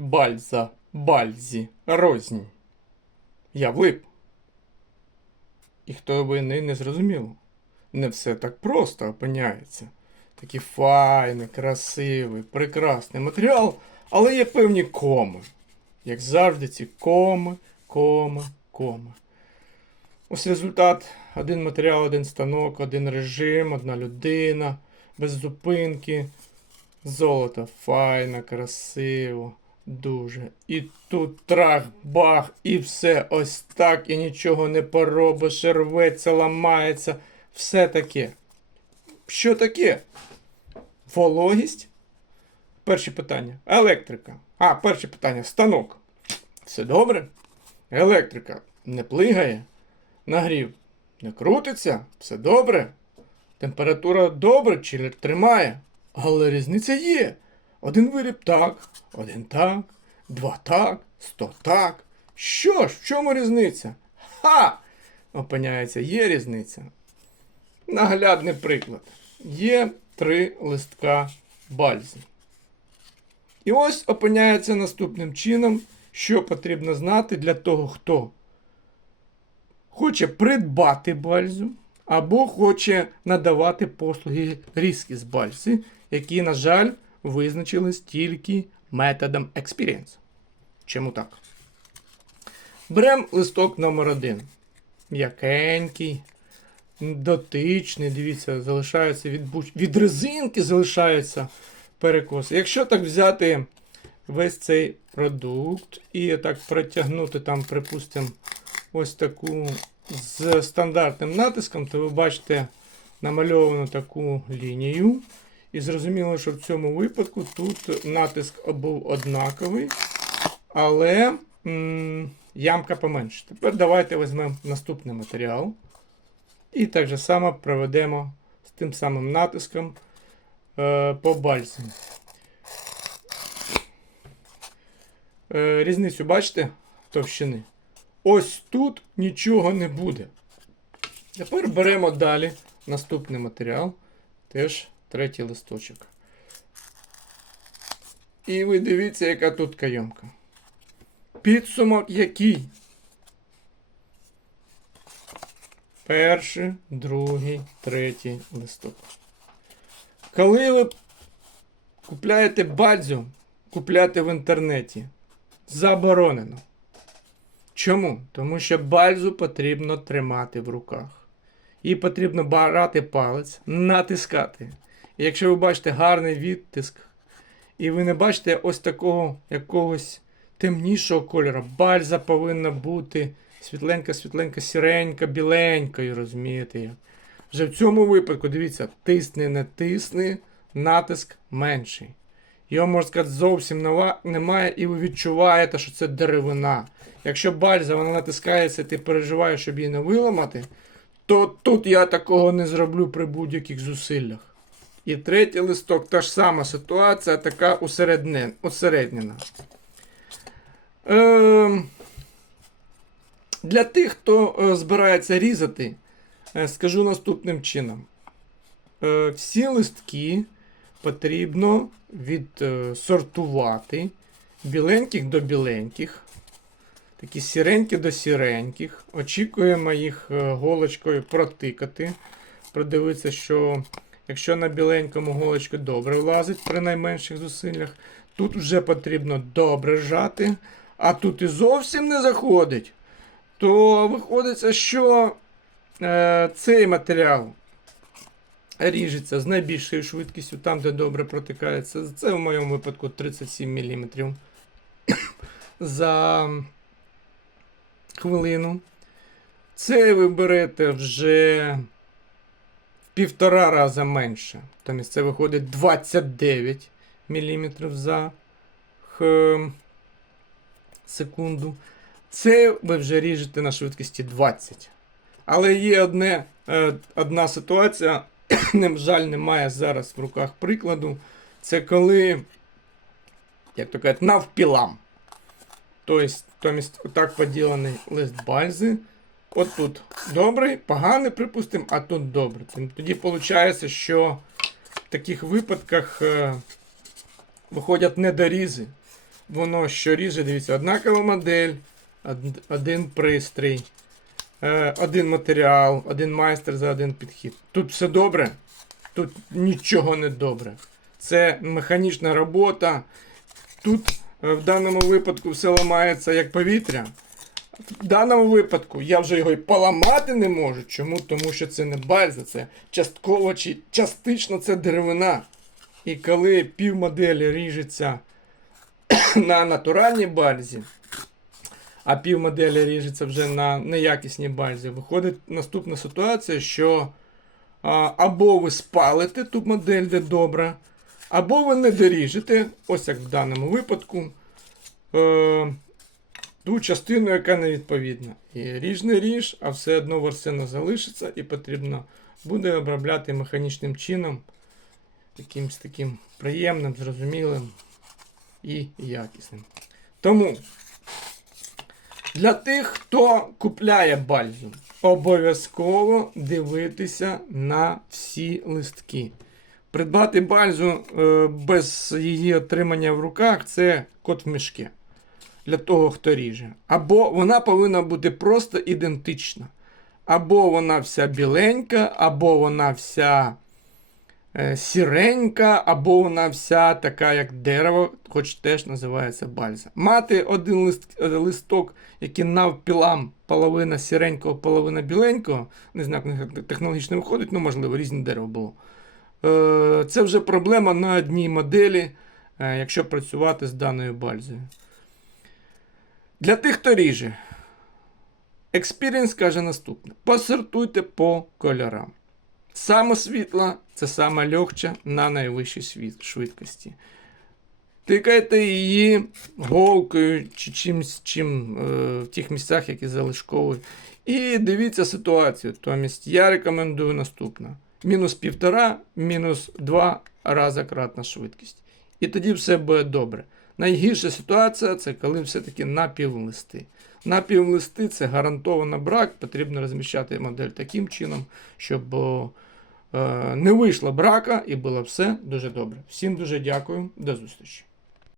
Бальза, бальзі, рознь. Я влип. І хто винний не зрозуміло. Не все так просто опиняється. Такий файний, красивий, прекрасний матеріал, але є певні коми. Як завжди, ці коми, коми, коми. Ось результат: один матеріал, один станок, один режим, одна людина, без зупинки. Золото файно, красиво, дуже. І тут трах, бах, і все ось так, і нічого не поробиш, рветься, ламається. Все таке. Що таке? Вологість? Перше питання. Електрика. А, перше питання. Станок. Все добре? Електрика не плигає. Нагрів не крутиться. Все добре. Температура добре чи тримає. Але різниця є. Один виріб так, один так, два так, сто так. Що ж, в чому різниця? Ха! Опиняється, є різниця. Наглядний приклад. Є три листка бальзи. І ось опиняється наступним чином, що потрібно знати для того, хто хоче придбати бальзу, або хоче надавати послуги різки з бальзи, які, на жаль, визначились тільки методом Experience. Чому так? Беремо листок номер один. М'якенький, дотичний, дивіться, залишаються від, від резинки залишаються перекоси. Якщо так взяти весь цей продукт і так протягнути там, припустимо, ось таку з стандартним натиском, то ви бачите намальовану таку лінію. І зрозуміло, що в цьому випадку тут натиск був однаковий, але м, ямка поменше. Тепер давайте візьмемо наступний матеріал. І так же само проведемо з тим самим натиском е, по бальцям. Е, різницю бачите товщини? Ось тут нічого не буде. Тепер беремо далі наступний матеріал. Теж третій листочок. І ви дивіться, яка тут кайомка. Підсумок який? Перший, другий, третій листок. Коли ви купляєте бадзю, купляти в інтернеті заборонено. Чому? Тому що бальзу потрібно тримати в руках. Її потрібно брати палець, натискати. І якщо ви бачите гарний відтиск, і ви не бачите ось такого якогось темнішого кольору, бальза повинна бути світленька, світленька, сіренька, біленькою, розумієте? Вже в цьому випадку, дивіться, тисни, не тисни, натиск менший. Його, можна сказати, зовсім нова- немає, і ви відчуваєте, що це деревина. Якщо бальза вона натискається, ти переживаєш, щоб її не виламати, то тут я такого не зроблю при будь-яких зусиллях. І третій листок, та ж сама ситуація, така усереднена. Ем, для тих, хто е, збирається різати, е, скажу наступним чином. Е, всі листки потрібно відсортувати біленьких до біленьких, такі сіренькі до сіреньких. Очікуємо їх е, голочкою протикати, продивитися, що якщо на біленькому голочка добре влазить при найменших зусиллях, тут вже потрібно добре жати, а тут і зовсім не заходить, то виходить, що е, цей матеріал ріжеться з найбільшою швидкістю, там, де добре протикається. Це в моєму випадку 37 мм за хвилину. Це ви берете вже півтора рази менше. Тобто це виходить 29 мм за х- секунду. Це ви вже ріжете на швидкості 20. Але є одне, е, одна ситуація, на жаль, немає зараз в руках прикладу. Це коли, як то кажуть, навпілам. Тобто, тобто отак поділений лист бальзи. От тут добрий, поганий, припустимо, а тут добрий. Тоді виходить, що в таких випадках е, виходять недорізи. воно що ріже, дивіться, однакова модель, од- один пристрій, е, один матеріал, один майстер за один підхід. Тут все добре, тут нічого не добре. Це механічна робота. Тут е, в даному випадку все ламається як повітря. В даному випадку я вже його і поламати не можу. Чому? Тому що це не бальза, це частково чи частично це деревина. І коли півмоделі ріжеться на натуральній бальзі, а півмоделі ріжеться вже на неякісній бальзі, виходить наступна ситуація, що а, або ви спалите ту модель, де добре, або ви не доріжете, ось як в даному випадку, е, ту частину, яка не відповідна. І ріж не ріж, а все одно ворсина залишиться і потрібно буде обробляти механічним чином, якимось таким приємним, зрозумілим і якісним. Тому для тих, хто купляє бальзу, обов'язково дивитися на всі листки. Придбати бальзу е, без її отримання в руках це кот в мішки. Для того, хто ріже. Або вона повинна бути просто ідентична. Або вона вся біленька, або вона вся е, сіренька, або вона вся така, як дерево, хоч теж називається бальза. Мати один лист, е, листок, який навпілам половина сіренького, половина біленького, не знаю, як технологічно виходить, ну можливо, різне дерево було. Е, Це вже проблема на одній моделі, е, якщо працювати з даною бальзою. Для тих, хто ріже, Experience каже наступне: посортуйте по кольорам. Саме світла це саме легче на найвищій швидкості. Тикайте її голкою чи чимсь, чим е, в тих місцях, які залишковують. І дивіться ситуацію. Тобто я рекомендую наступне: мінус півтора, мінус два рази кратна швидкість. І тоді все буде добре. Найгірша ситуація це коли все-таки напівлисти. Напівлисти це гарантовано брак. Потрібно розміщати модель таким чином, щоб е, не вийшло брака і було все дуже добре. Всім дуже дякую, до зустрічі.